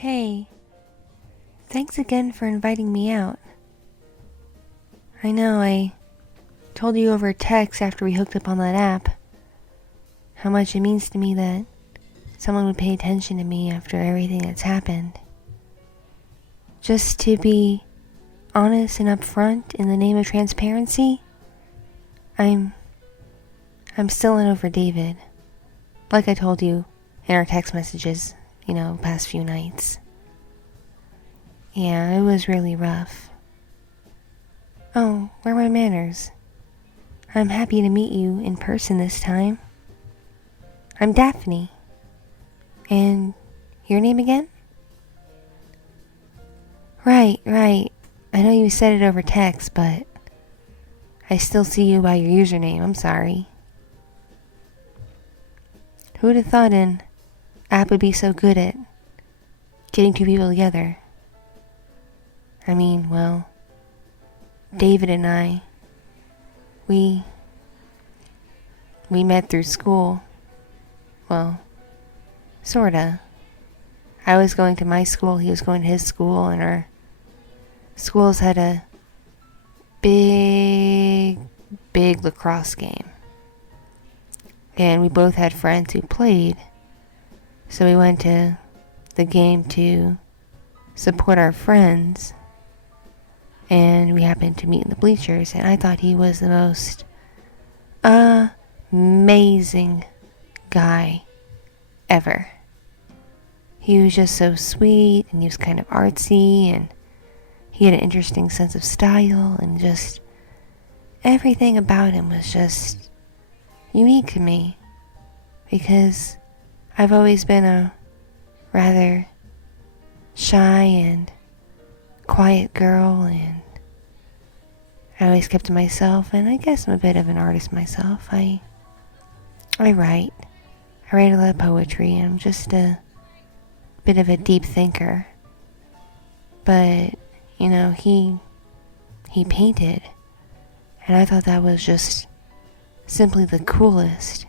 Hey, thanks again for inviting me out. I know I told you over text after we hooked up on that app how much it means to me that someone would pay attention to me after everything that's happened. Just to be honest and upfront in the name of transparency, I'm still in over David. Like I told you in our text messages, past few nights. Yeah, it was really rough. Oh, where are my manners? I'm happy to meet you in person this time. I'm Daphne. And your name again? Right. I know you said it over text, but I still see you by your username. I'm sorry. Who would have thought an app would be so good at getting two people together? I mean, well, David and I, we met through school. Well, sorta. I was going to my school, he was going to his school, and our schools had a big lacrosse game. And we both had friends who played, so we went to the game to support our friends, and we happened to meet in the bleachers, and I thought he was the most amazing guy ever. He was just so sweet, and he was kind of artsy, and he had an interesting sense of style, and just everything about him was just unique to me, because I've always been a rather shy and quiet girl, and I always kept to myself, and I guess I'm a bit of an artist myself. I write a lot of poetry, and I'm just a bit of a deep thinker. But, he painted, and I thought that was just simply the coolest.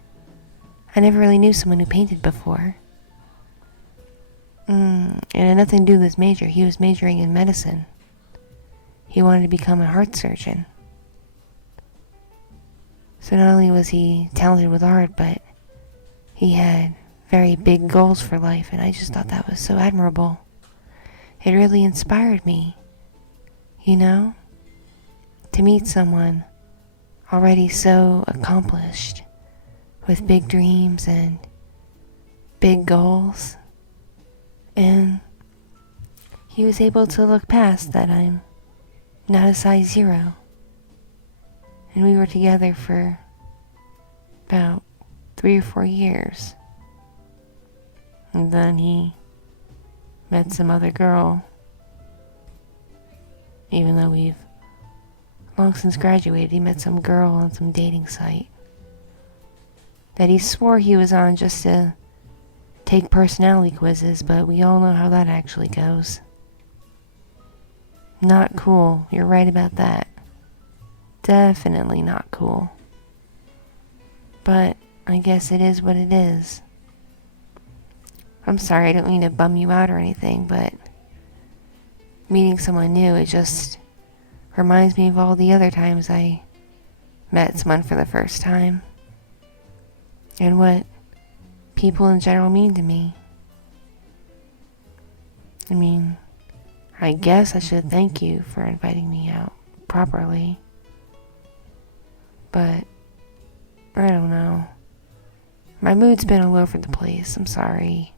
I never really knew someone who painted before. And it had nothing to do with his major. He was majoring in medicine. He wanted to become a heart surgeon. So not only was he talented with art, but he had very big goals for life, and I just thought that was so admirable. It really inspired me, to meet someone already so accomplished, with big dreams and big goals. And he was able to look past that I'm not a size 0. And we were together for about 3 or 4 years. And then he met some other girl. Even though we've long since graduated, he met some girl on some dating site that he swore he was on just to take personality quizzes, but we all know how that actually goes. Not cool. You're right about that. Definitely not cool. But I guess it is what it is. I'm sorry, I don't mean to bum you out or anything, but meeting someone new, it just reminds me of all the other times I met someone for the first time, and what people in general mean to me. I mean, I guess I should thank you for inviting me out properly, but I don't know. My mood's been all over the place. I'm sorry.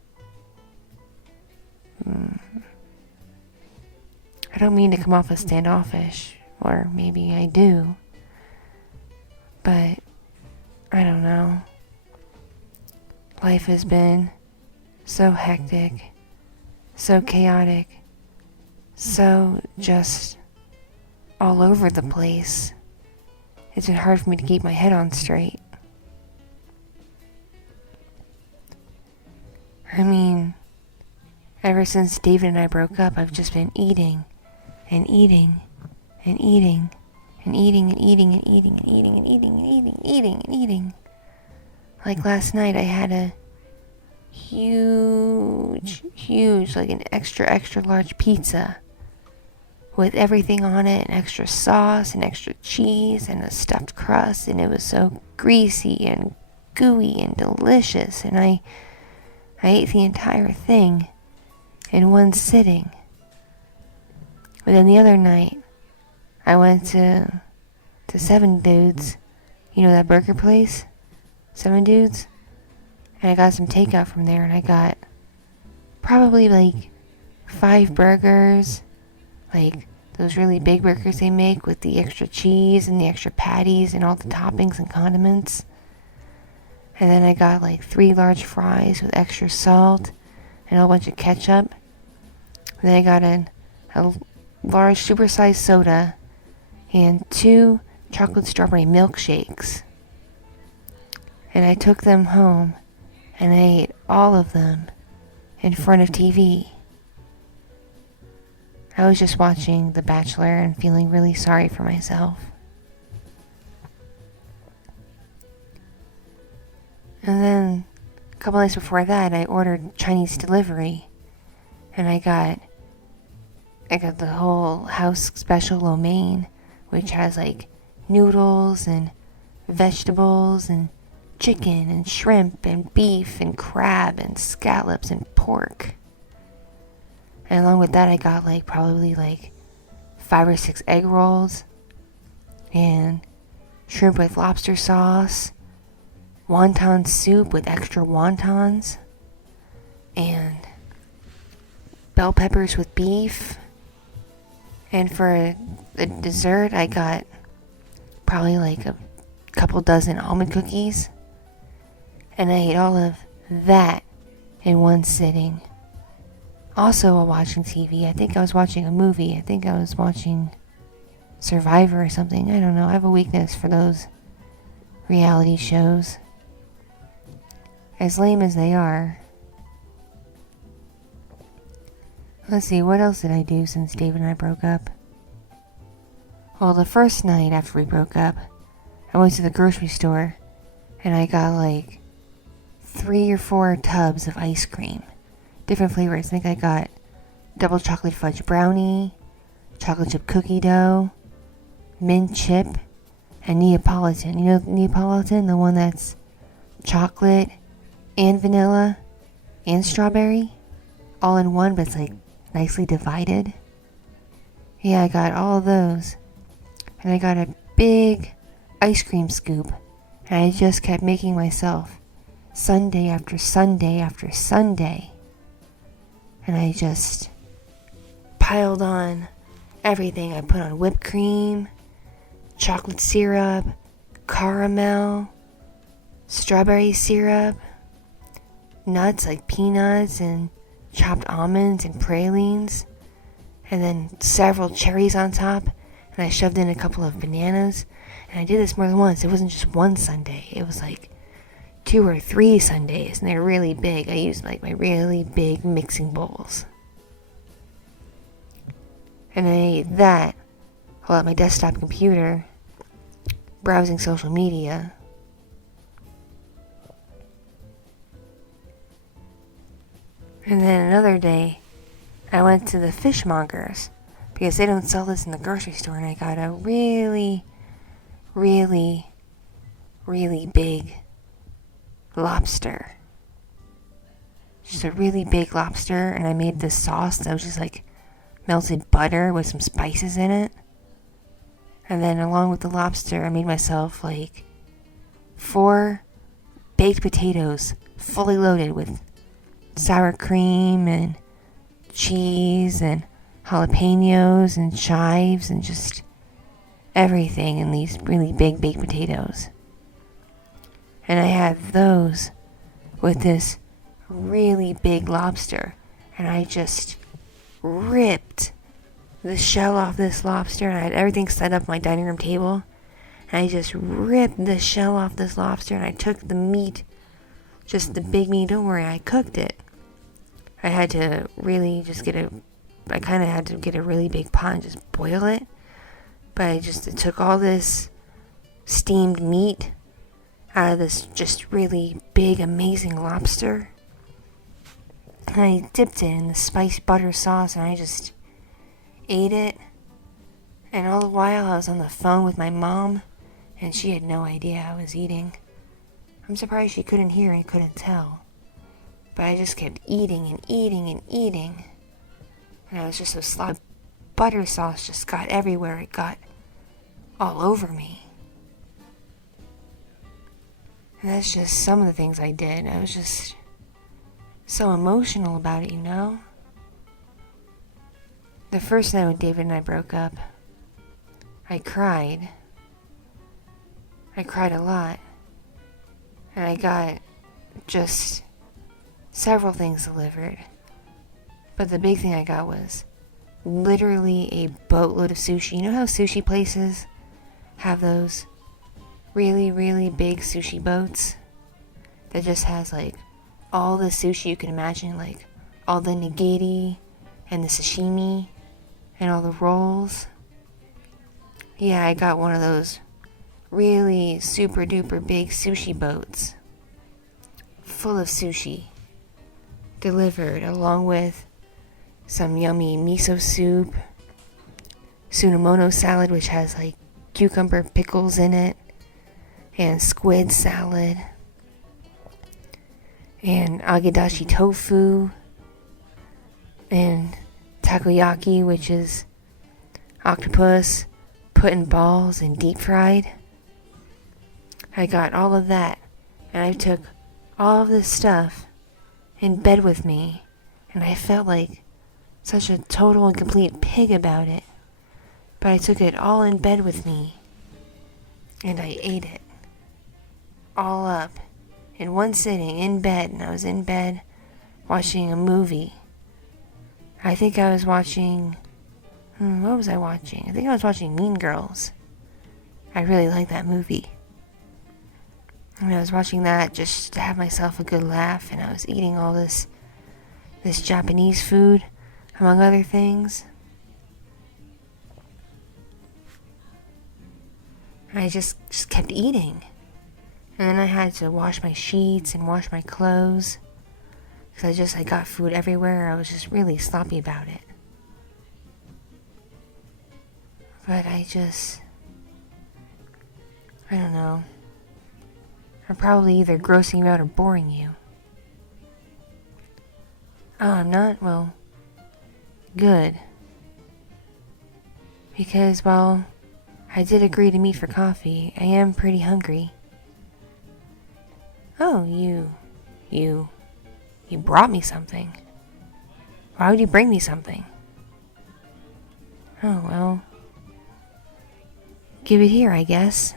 I don't mean to come off as standoffish, or maybe I do, but I don't know. Life has been so hectic, so chaotic, so just all over the place. It's been hard for me to keep my head on straight. I mean, ever since David and I broke up, I've just been eating and eating and eating and eating and eating and eating and eating and eating and eating and eating and eating. Like last night, I had a huge, like an extra, extra large pizza with everything on it, and extra sauce and extra cheese and a stuffed crust, and it was so greasy and gooey and delicious, and I ate the entire thing in one sitting. But then the other night, I went to Seven Dudes, you know that burger place? Seven Dudes? And I got some takeout from there, and I got probably like 5 burgers, like those really big burgers they make with the extra cheese and the extra patties and all the toppings and condiments. And then I got like 3 large fries with extra salt and a whole bunch of ketchup. And then I got a large supersized soda and 2 chocolate strawberry milkshakes. And I took them home and I ate all of them in front of TV. I was just watching The Bachelor and feeling really sorry for myself. And then a couple nights before that, I ordered Chinese delivery, and I got the whole house special lo mein, which has like noodles and vegetables and chicken and shrimp and beef and crab and scallops and pork. And along with that, I got like probably like 5 or 6 egg rolls and shrimp with lobster sauce, wonton soup with extra wontons, and bell peppers with beef. And for the dessert, I got probably like a couple dozen almond cookies. And I ate all of that in one sitting. Also, while watching TV, I think I was watching a movie. I think I was watching Survivor or something. I don't know. I have a weakness for those reality shows, as lame as they are. Let's see, what else did I do since David and I broke up? Well, the first night after we broke up, I went to the grocery store and I got like 3 or 4 tubs of ice cream. Different flavors. I think I got double chocolate fudge brownie, chocolate chip cookie dough, mint chip, and Neapolitan. You know Neapolitan? The one that's chocolate and vanilla and strawberry all in one, but it's like nicely divided. Yeah, I got all of those. And I got a big ice cream scoop, and I just kept making myself Sunday after Sunday after Sunday. And I just piled on everything. I put on whipped cream, chocolate syrup, caramel, strawberry syrup, nuts like peanuts and chopped almonds and pralines, and then several cherries on top. And I shoved in a couple of bananas. And I did this more than once. It wasn't just one Sunday. It was like 2 or 3 Sundays, and they're really big. I used like my really big mixing bowls. And I ate that while at my desktop computer, browsing social media. And then another day, I went to the fishmongers because they don't sell this in the grocery store, and I got a really, really, really big lobster. Just a really big lobster, and I made this sauce that was just like melted butter with some spices in it. And then along with the lobster, I made myself like 4 baked potatoes fully loaded with sour cream and cheese and jalapenos and chives and just everything in these really big baked potatoes. And I had those with this really big lobster, and I just ripped the shell off this lobster, and I had everything set up on my dining room table, and I just ripped the shell off this lobster, and I took the meat, just the big meat. Don't worry, I cooked it. I had to really just I kind of had to get a really big pot and just boil it, but I took all this steamed meat out of this just really big, amazing lobster, And I dipped it in the spiced butter sauce and I just ate it. And all the while I was on the phone with my mom and she had no idea I was eating. I'm surprised she couldn't hear and couldn't tell. But I just kept eating and eating and eating. And I was just so sloppy. Butter sauce just got everywhere. It got all over me. And that's just some of the things I did. I was just so emotional about it, you know? The first night when David and I broke up, I cried. I cried a lot. And I got just several things delivered. But the big thing I got was literally a boatload of sushi. You know how sushi places have those really, really big sushi boats that just has like all the sushi you can imagine, like all the nigiri and the sashimi and all the rolls? Yeah, I got one of those really super duper big sushi boats full of sushi delivered, along with some yummy miso soup, tsunamono salad, which has like cucumber pickles in it, and squid salad, and agedashi tofu, and takoyaki, which is octopus put in balls and deep fried. I got all of that, and I took all of this stuff in bed with me, and I felt like such a total and complete pig about it. But I took it all in bed with me, and I ate it all up in one sitting in bed. And I was in bed watching a movie. I think I was watching, what was I watching? I think I was watching Mean Girls. I really like that movie. And I was watching that just to have myself a good laugh, and I was eating all this Japanese food, among other things. I just kept eating. And then I had to wash my sheets and wash my clothes, because I got food everywhere. I was just really sloppy about it. But I don't know. I'm probably either grossing you out or boring you. Oh, I'm not? Well, good. Because, well, I did agree to meet for coffee. I am pretty hungry. Oh, you brought me something. Why would you bring me something? Oh, well, give it here, I guess.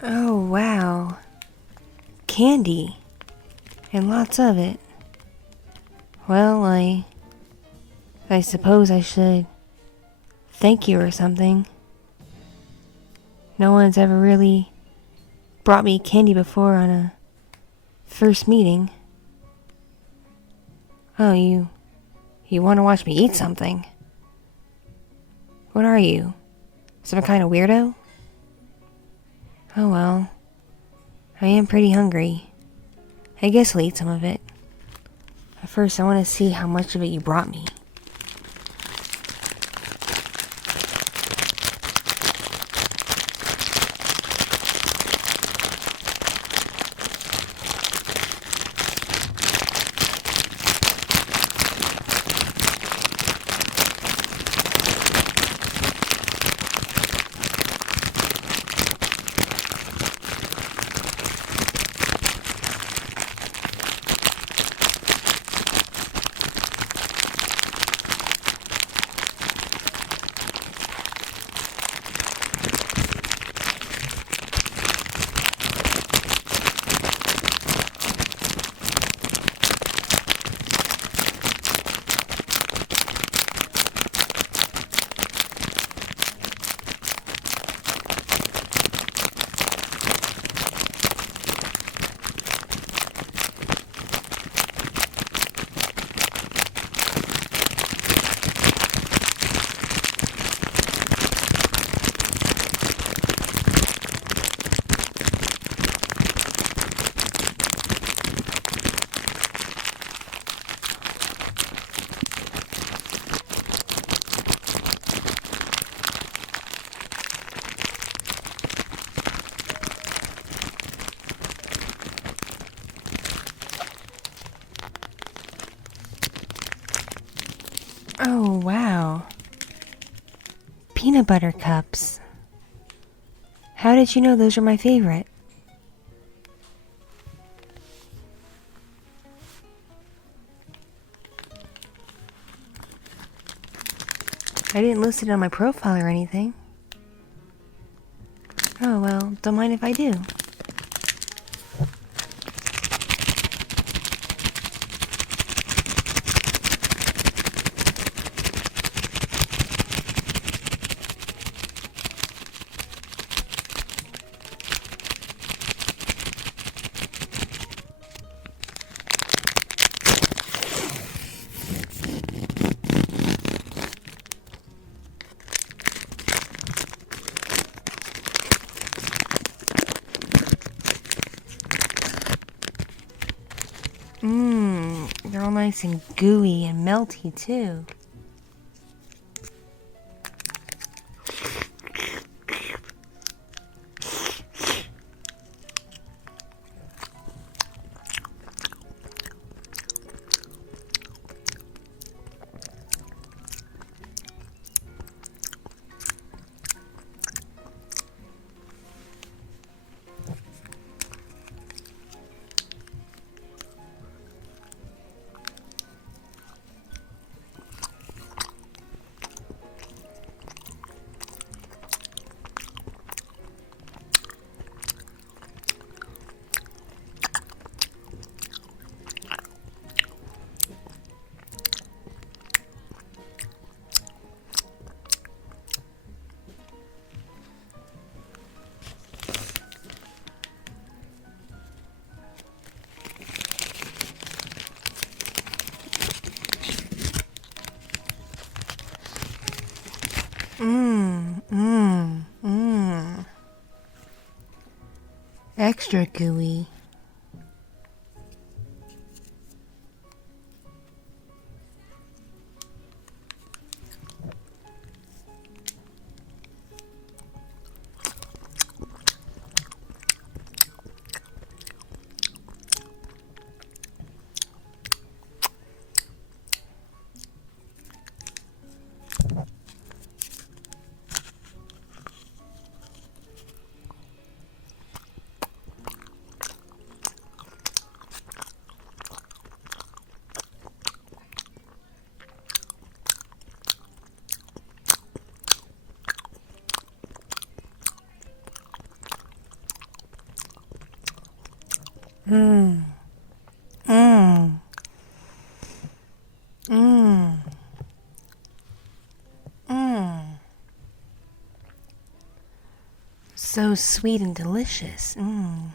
Oh, wow. Candy. And lots of it. Well, I suppose I should thank you or something. No one's ever really brought me candy before on a first meeting. Oh, you want to watch me eat something? What are you? Some kind of weirdo? Oh well, I am pretty hungry. I guess I'll eat some of it. But first I want to see how much of it you brought me. Oh, wow. Peanut butter cups. How did you know those are my favorite? I didn't list it on my profile or anything. Oh, well, don't mind if I do. They're all nice and gooey and melty too. Extra gooey. Mmm. Mmm. Mmm. Mmm. So sweet and delicious. Mmm.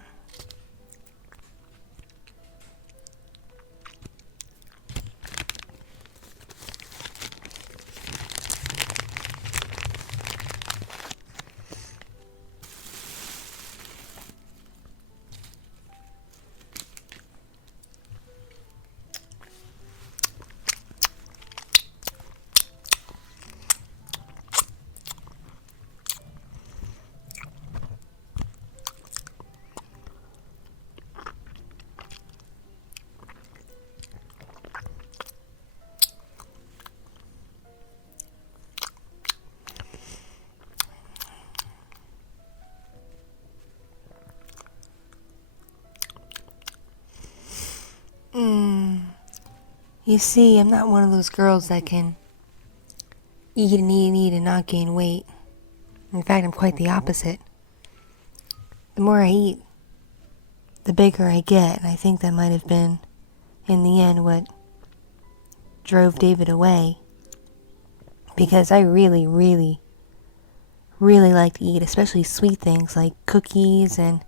You see, I'm not one of those girls that can eat and eat and eat and not gain weight. In fact, I'm quite the opposite. The more I eat, the bigger I get, and I think that might have been, in the end, what drove David away. Because I really, really, really like to eat, especially sweet things like cookies and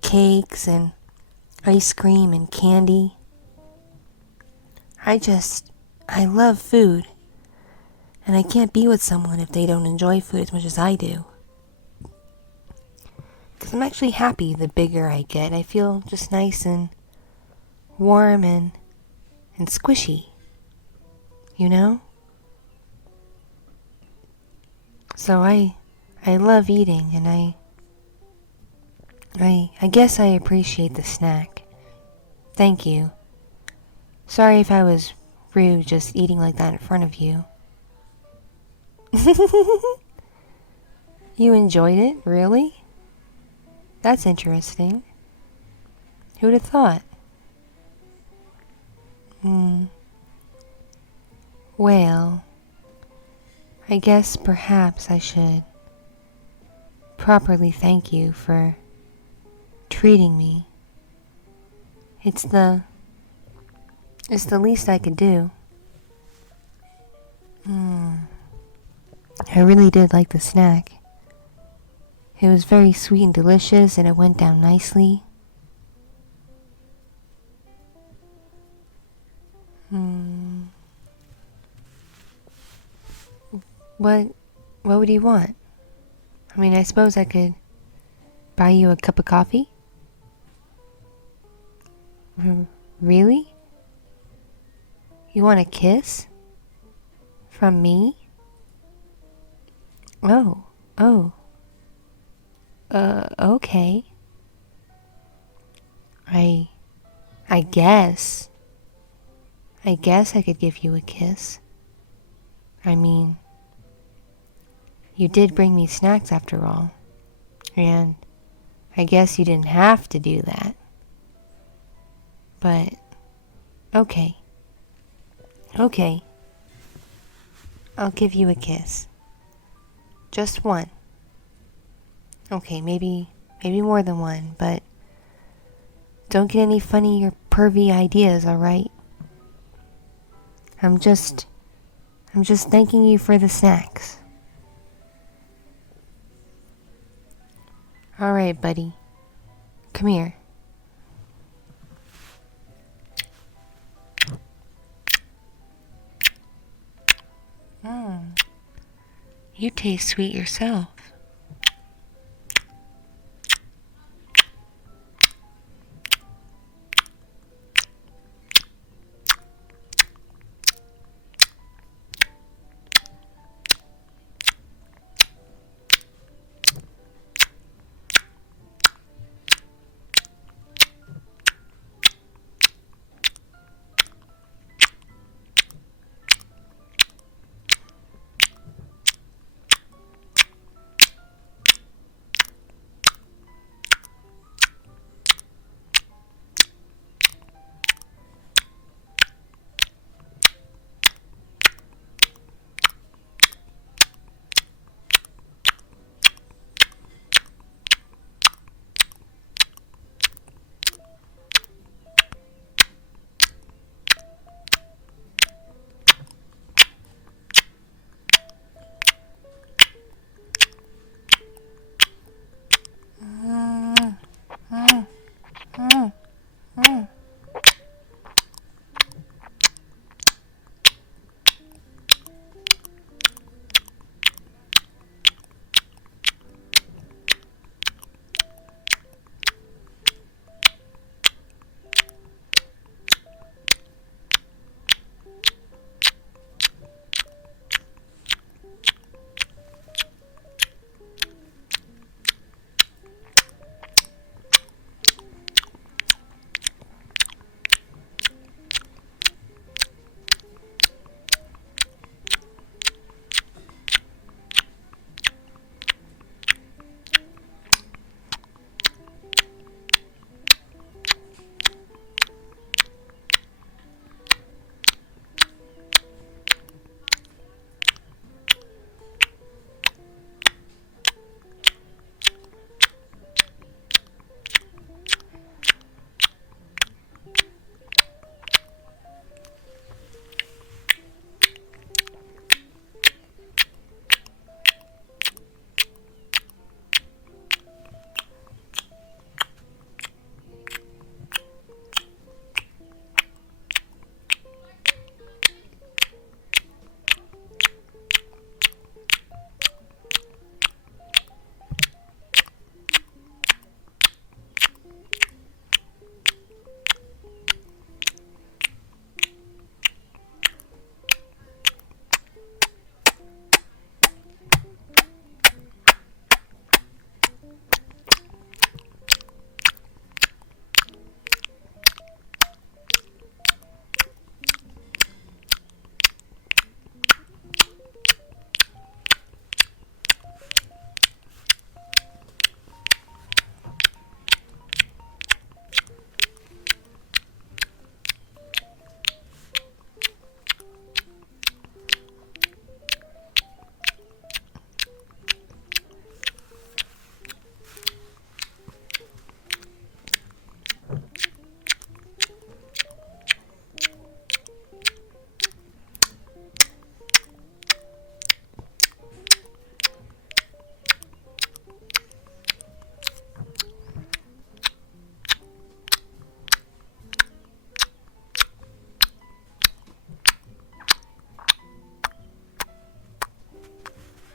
cakes and ice cream and candy. I love food. And I can't be with someone if they don't enjoy food as much as I do. Because I'm actually happy the bigger I get. I feel just nice and warm and squishy. You know? So I love eating, and I guess I appreciate the snack. Thank you. Sorry if I was rude just eating like that in front of you. You enjoyed it? Really? That's interesting. Who'd have thought? Well, I guess perhaps I should properly thank you for treating me. It's the least I could do. I really did like the snack. It was very sweet and delicious, and it went down nicely. What would you want? I mean, I suppose I could buy you a cup of coffee? Really? You want a kiss? From me? Oh. Okay. I guess. I guess I could give you a kiss. I mean, you did bring me snacks after all. And I guess you didn't have to do that. But, okay. Okay. I'll give you a kiss. Just one. Okay, maybe more than one, but don't get any funny or pervy ideas, alright? I'm just thanking you for the snacks. Alright, buddy. Come here. You taste sweet yourself.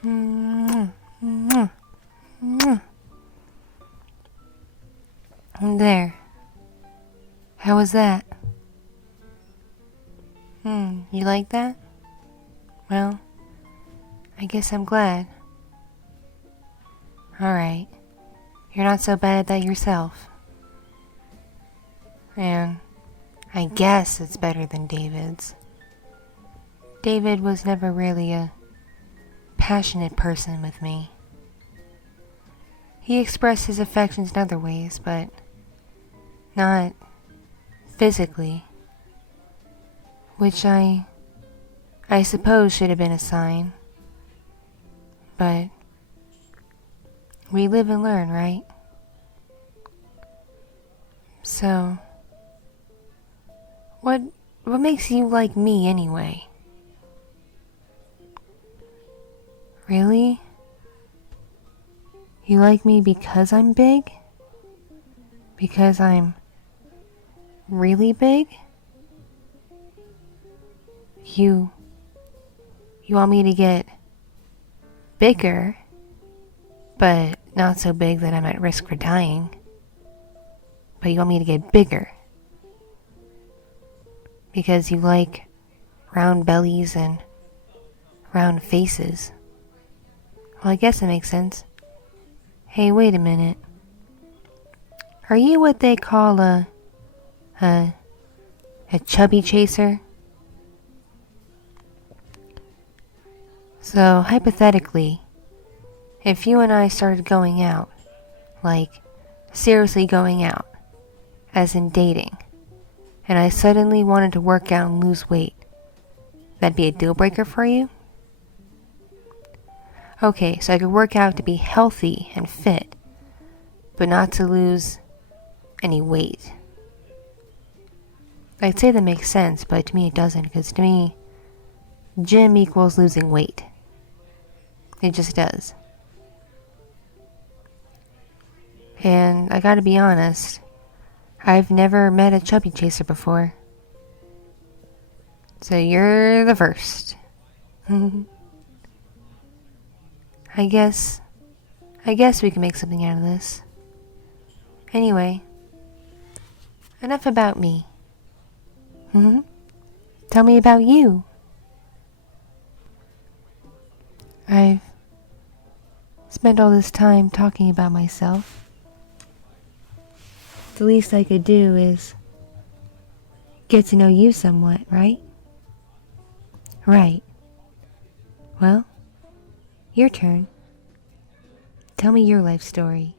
Mwah, mwah, mwah. There. How was that? You like that? Well, I guess I'm glad. Alright. You're not so bad at that yourself. And I guess it's better than David's. David was never really a passionate person with me. He expressed his affections in other ways, but not physically. Which I suppose should have been a sign. But we live and learn, right? So, what makes you like me anyway? Really? You like me because I'm big? Because I'm really big? You want me to get bigger, but not so big that I'm at risk for dying. But you want me to get bigger. Because you like round bellies and round faces. Well, I guess it makes sense. Hey, wait a minute. Are you what they call a chubby chaser? So, hypothetically, if you and I started going out, like, seriously going out, as in dating, and I suddenly wanted to work out and lose weight, that'd be a deal breaker for you? Okay, so I could work out to be healthy and fit, but not to lose any weight. I'd say that makes sense, but to me it doesn't, because to me, gym equals losing weight. It just does. And I gotta be honest, I've never met a chubby chaser before. So you're the first. I guess we can make something out of this. Anyway, enough about me. Tell me about you. I've spent all this time talking about myself. The least I could do is get to know you somewhat, right? Right. Well, your turn. Tell me your life story.